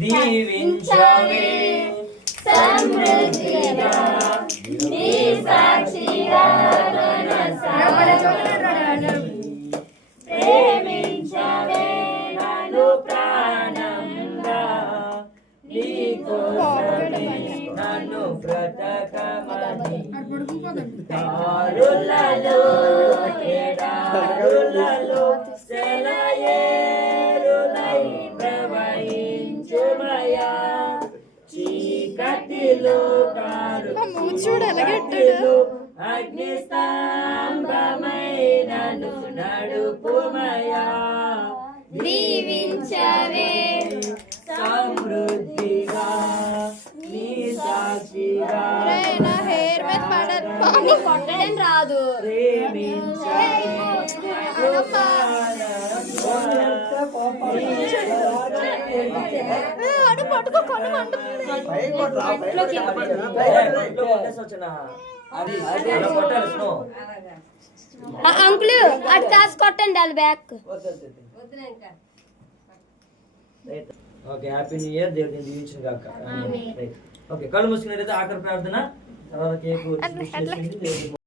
దీవించవే సమృద్ధిగా నీ సాక్షిగా ప్రేమించవే నన్ను ప్రాణంగా నీ కోసమే నన్ను బ్రతకమని దారులలో కేదారులలో సెలయేరులై ప్రవహించుమయా చీకటిలో కారు అగ్ని స్తంభమైనను నడుపుమయా దీవించవే సమృద్ధిగా నీ సాక్షిగా కొట్టడం రాదు అంకుల్ అటు కాసు కొట్టండి వాళ్ళ back. Okay happy new year. దేవుడిని దీవించిన కాక. ఓకే కళ్ళు మూసుకున్నట్లయితే ఆఖరి ప్రార్థన తర్వాత కేక్